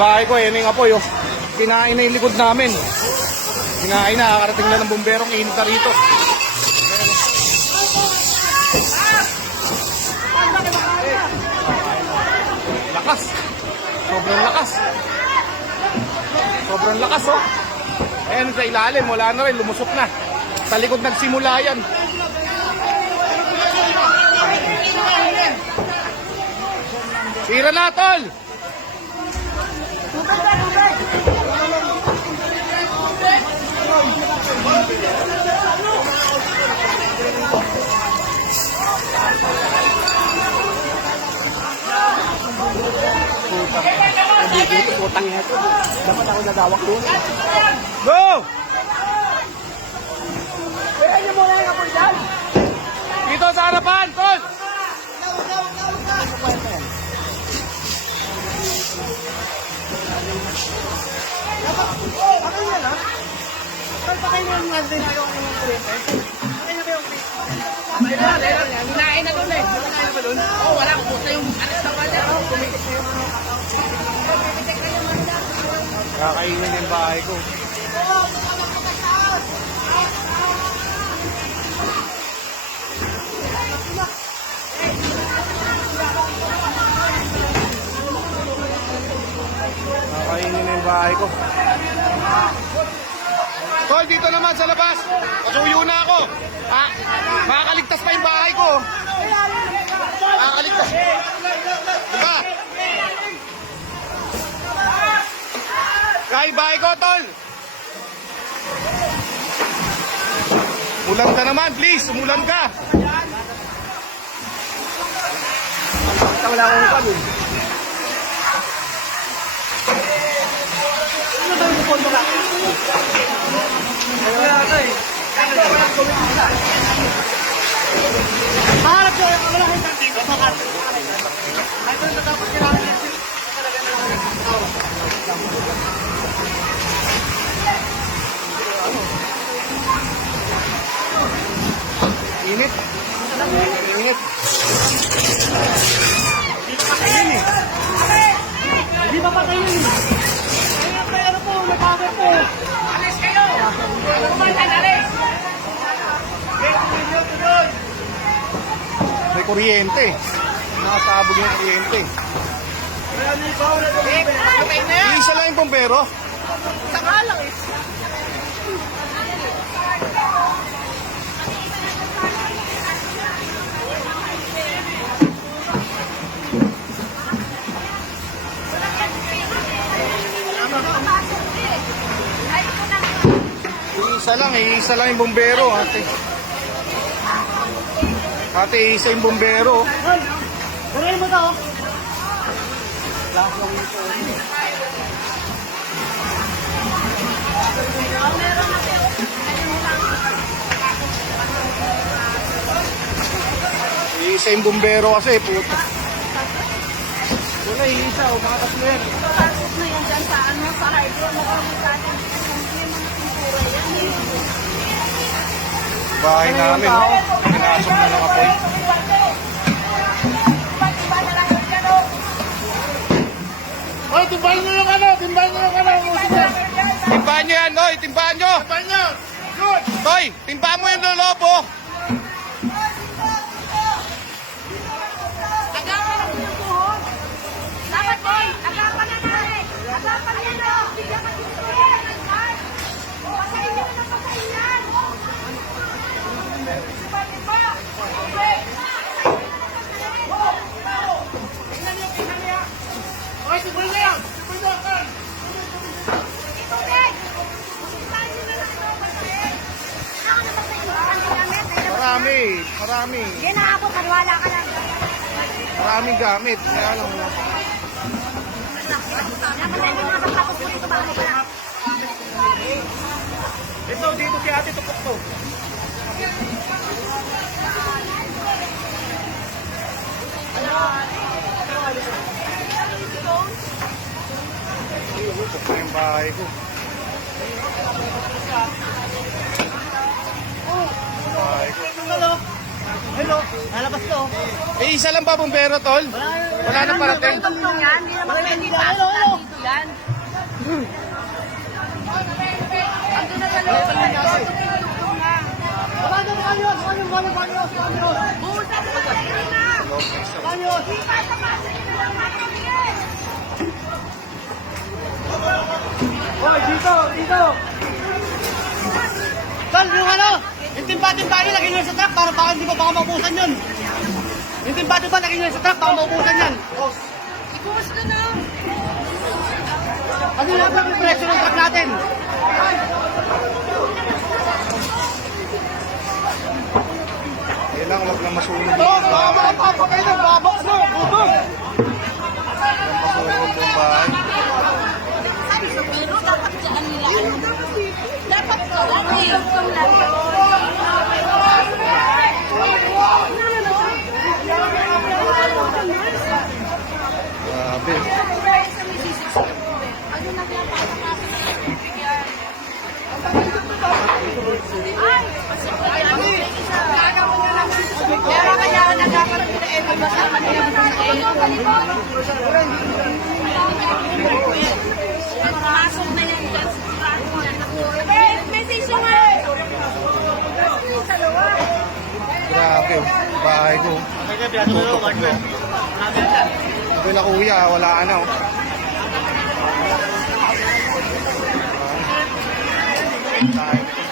bahay ko, yan yung apoy, oh. Kinain na yung likod namin. Kinain na, kakarating na ng bomberong, init na rito. Lakas. Sobrang lakas. Sobrang lakas, oh. Ayan sa ilalim, wala na rin, lumusok na. Sa likod nagsimula yan. Sira na, tol! Putang ina to. Dapat ako nagawak doon. Go! Kaya niyo muna yung apoy dyan. Dito sa harapan, tol! Ako yan, ha? Tol, pakain mo yung natin ayaw ang kurente. Pakain na ba yung kurente? Hinain na doon eh. Hinain na ba doon? Oo, wala. Kupusta yung alis na pala. Kumikit na yung mga katao. Kakainin yung bahay ko. Kakainin yung bahay ko. Tol, dito naman sa labas. Kasuyo na ako. Makakaligtas pa yung bahay ko. Makakaligtas. Diba? Kaya bahay ko, tol. Umulan ka naman, please. Umulan ka. Wala akong upan eh. Ano ba yung upan mo ka? Wala ka eh. Maharap ko yung kamalaking kantin. Bakit? Ay, kung natapos kailangan niya siya. Talaga na init. Init. Hindi pa pa kayo eh. Ano po, may power po. Alis kayo! Alis! May kuryente. Nakasabog yung kuryente. Isa lang yung bombero. Saka lang eh. Isa lang yung bombero, ate. Ate, isa yung bombero. Garay mo to. Isa yung bombero kasi, puto. Wala, isa, umakas mo yan. Pasok na yan dyan sa ano, sa hydro, makamagkano. Bahay namin, pinasok na ng apoy. Oy, timbahin nyo yung ano, musika. Timbahan nyo yan, oy, timbahan nyo. Timbahin nyo. Good. Toy, timbahan mo yung lolobo. Agapan ang inyong tuhod. Dapat boy, agapan na namin. Agapan yan o. Bigyan ka dito. Pasahin nyo na pasahin yan. Oy, timbahin nyo yan. Ito din. Pasahin nyo na lang ito. Pasahin. Ako na pasahin. Marami. Yan na ako, paniwala ka lang. Maraming gamit. Kaya lang. Napatay mo mga tapos mo dito ba ako pala? Ito, dito si ate tupok to. Ito yung bahay ko. Bahay ko. Hello, nalabas to. Eh, isa lang ba bombero, tol? Wala na parating. Yan, hindi naman pwede pasok dito yan. ayos. Hoy, dito, dito. Tol, yung ano, yung timba-timba nyo, lagay nyo sa truck para baka hindi ko baka maubusan yun. Yung timba-timba, lagay nyo sa truck, baka maubusan yan. Ibuhos ko na. Ano lang ba yung presyo ng truck natin? Kailangan wag lang masunog Oo, baba kayo na, baba, ano, bubog. masunog yung bahay. Sabi ko, pero dapat dyan nila. Dapat ka lang eh. Grabe. Ay! Kaya kaya nagkakaroon na eto ba sa kanila sa pasok na yan dyan sa message nga. Grabe. Bahay ko. Tutok na. Ito na kuya, wala na. Tayo.